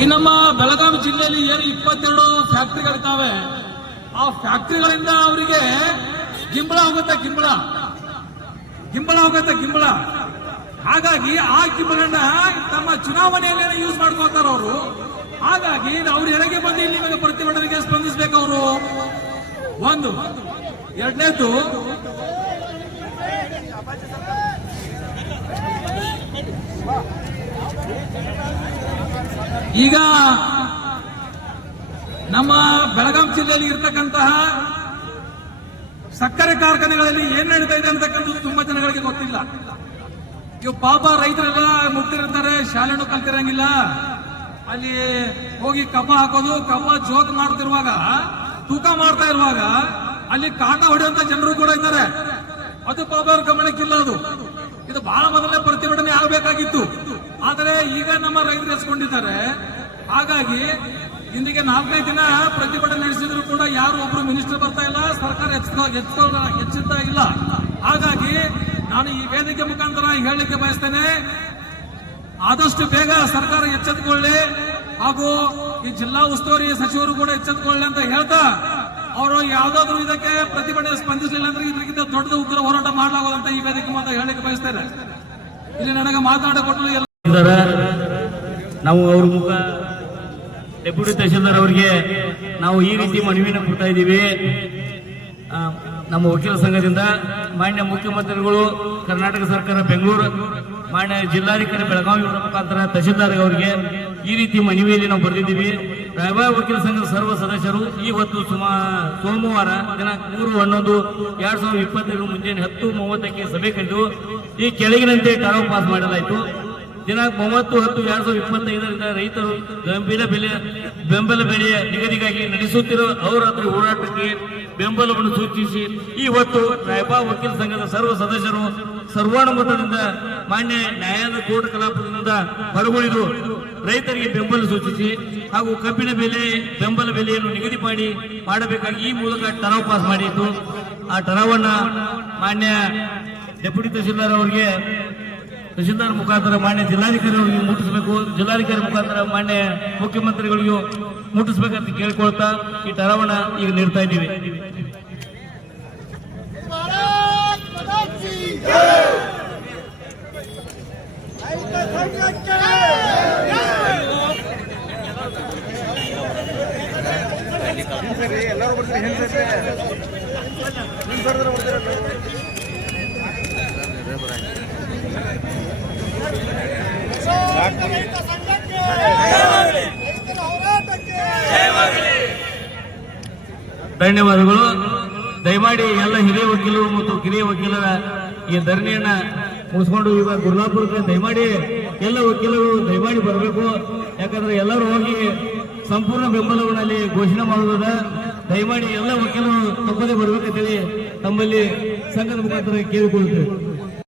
ಈ ನಮ್ಮ ಬೆಳಗಾವಿ ಜಿಲ್ಲೆಯಲ್ಲಿ ಏನು 22 ಫ್ಯಾಕ್ಟರಿಗಳಿದ್ದಾವೆ, ಆ ಫ್ಯಾಕ್ಟರಿಗಳಿಂದ ಅವರಿಗೆ ಗಿಂಬಳ ಹೋಗುತ್ತೆ, ಗಿಂಬಳ. ಹಾಗಾಗಿ ಆ ಗಿಂಬಳನ್ನ ತಮ್ಮ ಚುನಾವಣೆಯಲ್ಲಿ ಯೂಸ್ ಮಾಡ್ಕೋತಾರ ಅವರು. ಹಾಗಾಗಿ ಅವ್ರು ಎಡಗೆ ಬಂದು ನಿಮಗೆ ಪ್ರತಿಭಟನೆಗೆ ಸ್ಪಂದಿಸಬೇಕು ಅವರು. ಒಂದು. ಎರಡನೇದು, ಈಗ ನಮ್ಮ ಬೆಳಗಾವಿ ಜಿಲ್ಲೆಯಲ್ಲಿ ಇರತಕ್ಕಂತಹ ಸಕ್ಕರೆ ಕಾರ್ಖಾನೆಗಳಲ್ಲಿ ಏನ್ ನಡೀತಾ ಇದೆ ಅಂತಕ್ಕಂಥದ್ದು ತುಂಬಾ ಜನಗಳಿಗೆ ಗೊತ್ತಿಲ್ಲ. ಇವು ಪಾಪ ರೈತರೆಲ್ಲ ಮುಗ್ತಿರ್ತಾರೆ, ಶಾಲೆನೂ ಕಲ್ತಿರಂಗಿಲ್ಲ. ಅಲ್ಲಿ ಹೋಗಿ ಕಬ್ಬ ಹಾಕೋದು, ಕಬ್ಬ ಜೋಕ್ ಮಾಡ್ತಿರುವಾಗ, ತೂಕ ಮಾಡ್ತಾ ಇರುವಾಗ ಅಲ್ಲಿ ಕಾಟ ಹೊಡೆಯುವಂತ ಜನರು ಕೂಡ ಇದ್ದಾರೆ. ಅದು ಪಾಪ ಅವ್ರ ಗಮನಕ್ಕಿಲ್ಲ. ಇದು ಬಹಳ ಮೊದಲನೇ ಪ್ರತಿಭಟನೆ ಆಗಬೇಕಾಗಿತ್ತು, ಆದರೆ ಈಗ ನಮ್ಮ ರೈತರು ಎಸ್ಕೊಂಡಿದ್ದಾರೆ. ಹಾಗಾಗಿ ಇಂದಿಗೆ 4ನೇ ದಿನ ಪ್ರತಿಭಟನೆ ನಡೆಸಿದ್ರು ಕೂಡ ಯಾರು ಒಬ್ರು ಮಿನಿಸ್ಟರ್ ಬರ್ತಾ ಇಲ್ಲ, ಸರ್ಕಾರ ಹೆಚ್ಚುತ್ತಾ ಇಲ್ಲ. ಹಾಗಾಗಿ ನಾನು ಈ ವೇದಿಕೆ ಮುಖಾಂತರ ಹೇಳಲಿಕ್ಕೆ ಬಯಸ್ತೇನೆ, ಆದಷ್ಟು ಬೇಗ ಸರ್ಕಾರ ಎಚ್ಚೆತ್ತುಕೊಳ್ಳಿ, ಹಾಗೂ ಈ ಜಿಲ್ಲಾ ಉಸ್ತುವಾರಿ ಸಚಿವರು ಕೂಡ ಎಚ್ಚೆತ್ತುಕೊಳ್ಳಿ ಅಂತ ಹೇಳ್ತಾ, ಅವರು ಯಾವ್ದಾದ್ರು ಇದಕ್ಕೆ ಪ್ರತಿಭಟನೆ ಸ್ಪಂದಿಸಲಿಲ್ಲ ಅಂದ್ರೆ ಇದಕ್ಕಿಂತ ದೊಡ್ಡ ಉಗ್ರ ಹೋರಾಟ ಮಾಡಲಾಗೋದಂತ ಈ ವೇದಿಕೆ ಮಾತ್ರ ಹೇಳಲಿಕ್ಕೆ ಬಯಸ್ತೇನೆ. ಇಲ್ಲಿ ನನಗೆ ಮಾತನಾಡಿಕೊಟ್ಟರು ಎಲ್ಲ ನಾವು ಅವ್ರ ಮುಖ ಡೆಪ್ಯೂಟಿ ತಹಶೀಲ್ದಾರ್ ಅವರಿಗೆ ನಾವು ಈ ರೀತಿ ಮನವಿಯನ್ನು ಕೊಡ್ತಾ ಇದ್ದೀವಿ. ನಮ್ಮ ವಕೀಲ ಸಂಘದಿಂದ ಮಾನ್ಯ ಮುಖ್ಯಮಂತ್ರಿಗಳು, ಕರ್ನಾಟಕ ಸರ್ಕಾರ ಬೆಂಗಳೂರು, ಮಾನ್ಯ ಜಿಲ್ಲಾಧಿಕಾರಿ ಬೆಳಗಾವಿ ಮುಖಾಂತರ ತಹಶೀಲ್ದಾರ್ ಅವರಿಗೆ ಈ ರೀತಿ ಮನವಿಯಲ್ಲಿ ನಾವು ಬರೆದಿದ್ದೀವಿ. ರಾಯಬಾಗ ವಕೀಲ ಸಂಘದ ಸರ್ವ ಸದಸ್ಯರು ಇವತ್ತು ಸೋಮವಾರ ದಿನಾಂಕ 3/11/2022 ಮುಂಜಾನೆ 10:30ಕ್ಕೆ ಸಭೆ ಕರೆದು ಈ ಕೆಳಗಿನಂತೆ ಠರಾವು ಪಾಸ್ ಮಾಡಲಾಯಿತು. ದಿನಾಂಕ 30/10/2025ರಿಂದ ರೈತರು ಬೆಂಬಲ ಬೆಲೆಯ ನಿಗದಿಗಾಗಿ ನಡೆಸುತ್ತಿರುವ ಅಹೋರಾತ್ರಿ ಹೋರಾಟಕ್ಕೆ ಬೆಂಬಲವನ್ನು ಸೂಚಿಸಿ ಇವತ್ತು ರಾಯಬಾಗ ವಕೀಲ ಸಂಘದ ಸರ್ವ ಸದಸ್ಯರು ಸರ್ವಾನುಮತದಿಂದ ಮಾನ್ಯ ನ್ಯಾಯಾಲಯ ಕೋರ್ಟ್ ಕಲಾಪದಿಂದ ಹೊರಗುಳಿದು ರೈತರಿಗೆ ಬೆಂಬಲ ಸೂಚಿಸಿ ಹಾಗೂ ಕಬ್ಬಿನ ಬೆಂಬಲ ಬೆಲೆಯನ್ನು ನಿಗದಿ ಮಾಡಬೇಕಾಗಿ ಈ ಮೂಲಕ ಠರಾವು ಪಾಸ್ ಮಾಡಿತ್ತು. ಆ ಠರಾವನ್ನ ಮಾನ್ಯ ಡೆಪ್ಯೂಟಿ ತಹಶೀಲ್ದಾರ್ ಅವರಿಗೆ, ತಹಶೀಲ್ದಾರ್ ಮುಖಾಂತರ ಮಾನ್ಯ ಜಿಲ್ಲಾಧಿಕಾರಿ ಅವರಿಗೆ ಮುಟ್ಟಿಸಬೇಕು, ಜಿಲ್ಲಾಧಿಕಾರಿ ಮುಖಾಂತರ ಮಾನ್ಯ ಮುಖ್ಯಮಂತ್ರಿಗಳಿಗೂ ಮುಟ್ಟಿಸಬೇಕಂತ ಕೇಳ್ಕೊಳ್ತಾ ಈ ಠರಾವನ್ನ ಈಗ ನೀಡ್ತಾ ಇದ್ದೀವಿ. ಧನ್ಯವಾದಗಳು. ದಯಮಾಡಿ ಎಲ್ಲ ಹಿರಿಯ ವಕೀಲರು ಮತ್ತು ಕಿರಿಯ ವಕೀಲರ ಈ ಧರಣಿಯನ್ನ ಮುಗಿಸ್ಕೊಂಡು ಈಗ ಗುರ್ಲಾಪುರಕ್ಕೆ ದಯಮಾಡಿ ಎಲ್ಲ ವಕೀಲರು ದಯಮಾಡಿ ಬರಬೇಕು. ಯಾಕಂದ್ರೆ ಎಲ್ಲರೂ ಹೋಗಿ ಸಂಪೂರ್ಣ ಬೆಂಬಲವನ್ನು ಅಲ್ಲಿ ಘೋಷಣೆ ಮಾಡುವುದ. ದಯಮಾಡಿ ಎಲ್ಲ ವಕೀಲರು ತಪ್ಪದೇ ಬರಬೇಕಂತೇಳಿ ತಮ್ಮಲ್ಲಿ ಸಂಘದ ಮುಖಾಂತರ ಕೇಳಿಕೊಳ್ಳುತ್ತೇವೆ.